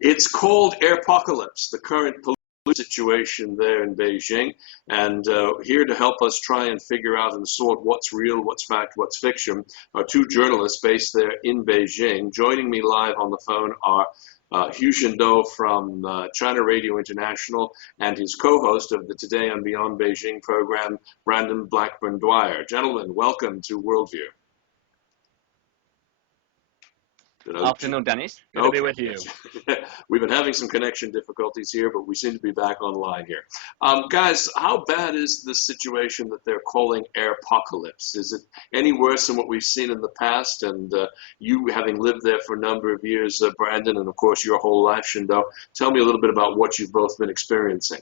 It's called Airpocalypse, the current pollution situation there in Beijing. And here to help us try and figure out and sort what's real, what's fact, what's fiction are two journalists based there in Beijing. Joining me live on the phone are Qinduo from China Radio International and his co-host of the Today and Beyond Beijing program, Brandon Blackburn-Dwyer. Gentlemen, welcome to Worldview. Afternoon, Dennis. Good to be with you. We've been having some connection difficulties here, but we seem to be back online here. Guys, how bad is the situation that they're calling Airpocalypse? Is it any worse than what we've seen in the past? And you, having lived there for a number of years, Brandon, and of course your whole life, Qinduo, tell me a little bit about what you've both been experiencing.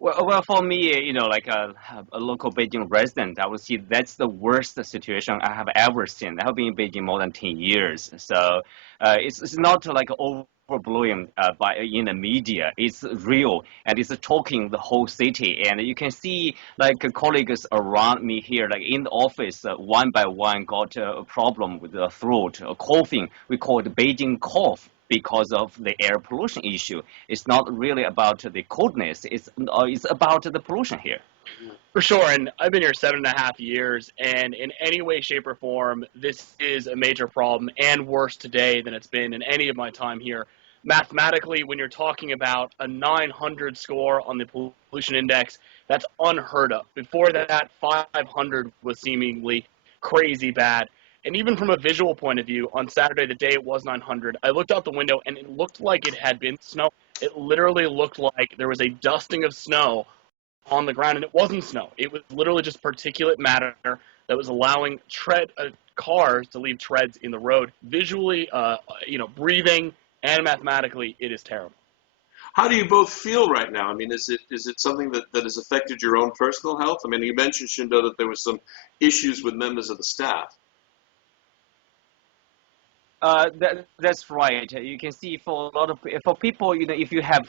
Well, for me, like a local Beijing resident, I would say that's the worst situation I have ever seen. I have been in Beijing more than 10 years. So it's not like overblowing in the media. It's real, and it's choking the whole city. And you can see like colleagues around me here, like in the office, one by one got a problem with the throat, coughing. We call it Beijing cough, because of the air pollution issue. It's not really about the coldness, it's about the pollution here. For sure, and I've been here 7.5 years, and in any way, shape, or form, this is a major problem, and worse today than it's been in any of my time here. Mathematically, when you're talking about a 900 score on the pollution index, that's unheard of. Before that, 500 was seemingly crazy bad. And even from a visual point of view, on Saturday, the day it was 900, I looked out the window and it looked like it had been snow. It literally looked like there was a dusting of snow on the ground, and it wasn't snow. It was literally just particulate matter that was allowing cars to leave treads in the road. Visually, breathing and mathematically, it is terrible. How do you both feel right now? I mean, is it something that has affected your own personal health? I mean, you mentioned, Qinduo, that there were some issues with members of the staff. That's right. You can see for a lot of people, if you have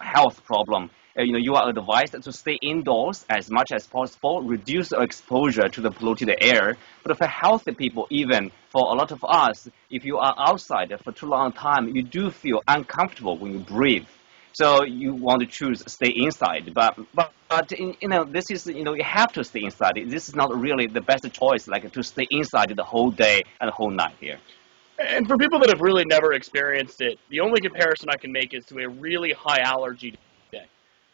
health problem, you are advised to stay indoors as much as possible, reduce exposure to the polluted air. But for healthy people, even for a lot of us, if you are outside for too long time, you do feel uncomfortable when you breathe. So you want to choose stay inside, but this is you have to stay inside. This is not really the best choice, like to stay inside the whole day and the whole night here. And for people that have really never experienced it, the only comparison I can make is to a really high allergy day,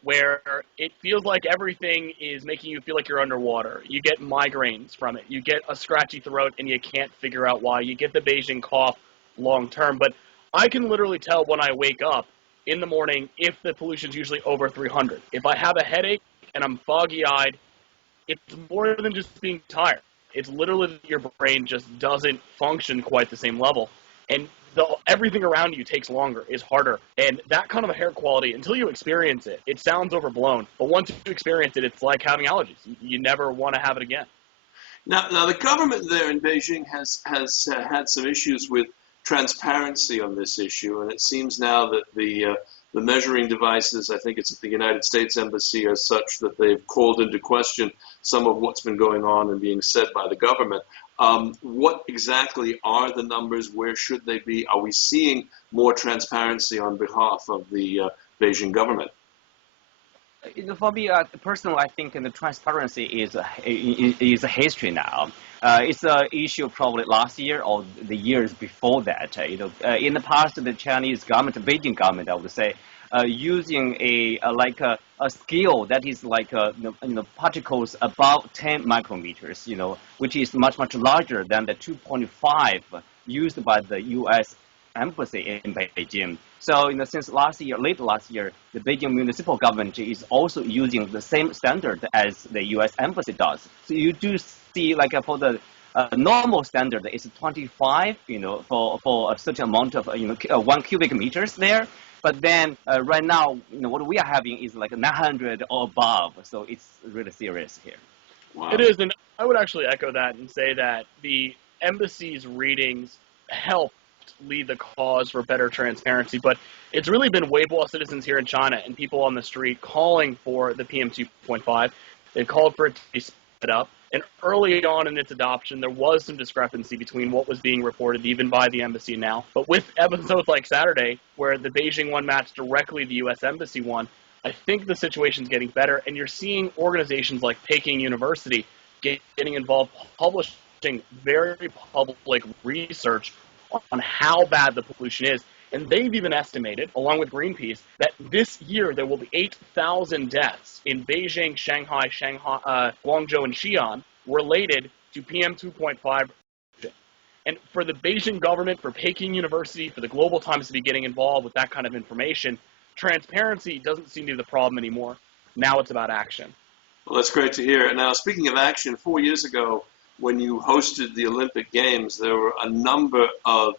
where it feels like everything is making you feel like you're underwater. You get migraines from it. You get a scratchy throat, and you can't figure out why. You get the Beijing cough long term. But I can literally tell when I wake up in the morning if the pollution's usually over 300. If I have a headache and I'm foggy-eyed, it's more than just being tired. It's literally that your brain just doesn't function quite the same level. And everything around you takes longer, is harder. And that kind of a hair quality, until you experience it, it sounds overblown. But once you experience it, it's like having allergies. You never want to have it again. Now the government there in Beijing has had some issues with transparency on this issue, and it seems now that the measuring devices, I think it's at the United States Embassy, are such that they've called into question some of what's been going on and being said by the government. What exactly are the numbers? Where should they be? Are we seeing more transparency on behalf of the Beijing government? For me, personally, I think the transparency is a history now. It's an issue probably last year or the years before that. In the past, the Chinese government, the Beijing government, I would say, using a scale that is like particles above 10 micrometers, which is much larger than the 2.5 used by the U.S. embassy in Beijing. So, since late last year, the Beijing municipal government is also using the same standard as the U.S. embassy does. So you do see, for the normal standard, it's 25, for a certain amount of, 1 cubic meters there. But then right now, what we are having is like 900 or above. So it's really serious here. Wow. It is, and I would actually echo that and say that the embassy's readings helped lead the cause for better transparency, but it's really been Weibo citizens here in China and people on the street calling for the PM 2.5. They've called for it to be up. And early on in its adoption, there was some discrepancy between what was being reported even by the embassy now. But with episodes like Saturday, where the Beijing one matched directly the U.S. Embassy one, I think the situation's getting better, and you're seeing organizations like Peking University getting involved, publishing very public research on how bad the pollution is. And they've even estimated, along with Greenpeace, that this year there will be 8,000 deaths in Beijing, Shanghai, Guangzhou, and Xi'an related to PM 2.5. And for the Beijing government, for Peking University, for the Global Times to be getting involved with that kind of information, transparency doesn't seem to be the problem anymore. Now it's about action. Well, that's great to hear. Now, speaking of action, 4 years ago, when you hosted the Olympic Games, there were a number of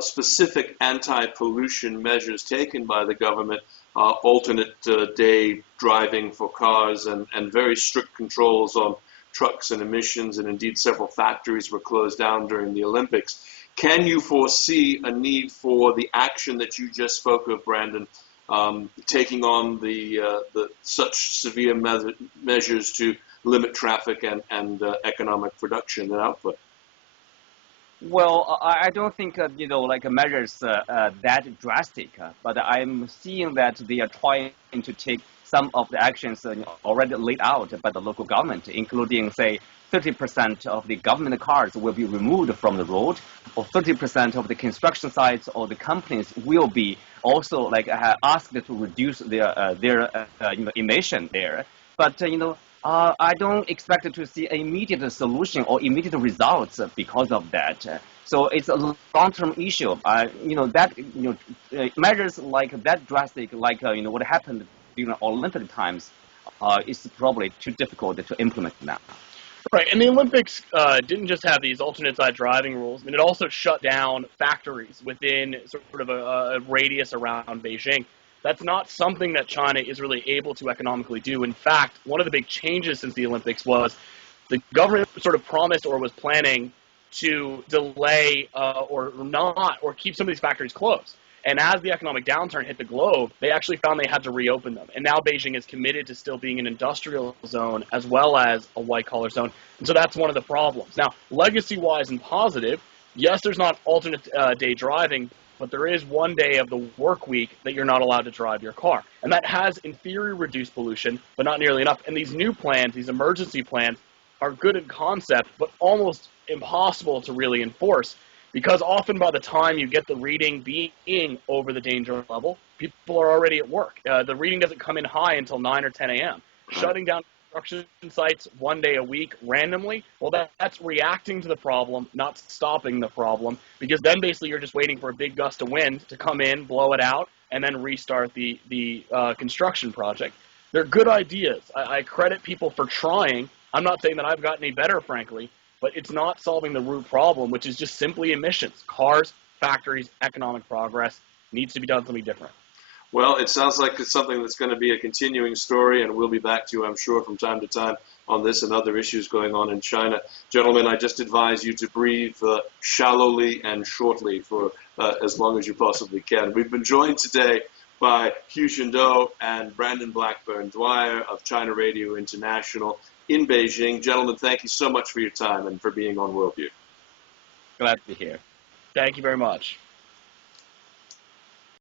specific anti-pollution measures taken by the government, alternate day driving for cars and very strict controls on trucks and emissions, and indeed several factories were closed down during the Olympics. Can you foresee a need for the action that you just spoke of, Brandon, taking on the such severe measures to limit traffic and economic production and output? Well, I don't think, measures that drastic, but I'm seeing that they are trying to take some of the actions already laid out by the local government, including, say, 30% of the government cars will be removed from the road, or 30% of the construction sites or the companies will be also asked to reduce their emission there. But I don't expect to see an immediate solution or immediate results because of that. So it's a long-term issue. Measures like that drastic, what happened during Olympic times, is probably too difficult to implement now. Right, and the Olympics didn't just have these alternate side driving rules. I mean, it also shut down factories within sort of a radius around Beijing. That's not something that China is really able to economically do. In fact, one of the big changes since the Olympics was the government sort of promised or was planning to delay or keep some of these factories closed. And as the economic downturn hit the globe, they actually found they had to reopen them. And now Beijing is committed to still being an industrial zone as well as a white-collar zone. And so that's one of the problems. Now, legacy-wise and positive, yes, there's not alternate day driving, but there is one day of the work week that you're not allowed to drive your car. And that has, in theory, reduced pollution, but not nearly enough. And these new plans, these emergency plans, are good in concept, but almost impossible to really enforce, because often by the time you get the reading being over the danger level, people are already at work. The reading doesn't come in high until 9 or 10 a.m. Shutting down construction sites one day a week randomly, well, that's reacting to the problem, not stopping the problem, because then basically you're just waiting for a big gust of wind to come in, blow it out, and then restart the construction project. They're good ideas. I credit people for trying. I'm not saying that I've gotten any better, frankly, but it's not solving the root problem, which is just simply emissions. Cars, factories, economic progress needs to be done something different. Well, it sounds like it's something that's going to be a continuing story, and we'll be back to you, I'm sure, from time to time on this and other issues going on in China. Gentlemen, I just advise you to breathe shallowly and shortly for as long as you possibly can. We've been joined today by Qinduo and Brandon Blackburn-Dwyer of China Radio International in Beijing. Gentlemen, thank you so much for your time and for being on Worldview. Glad to be here. Thank you very much.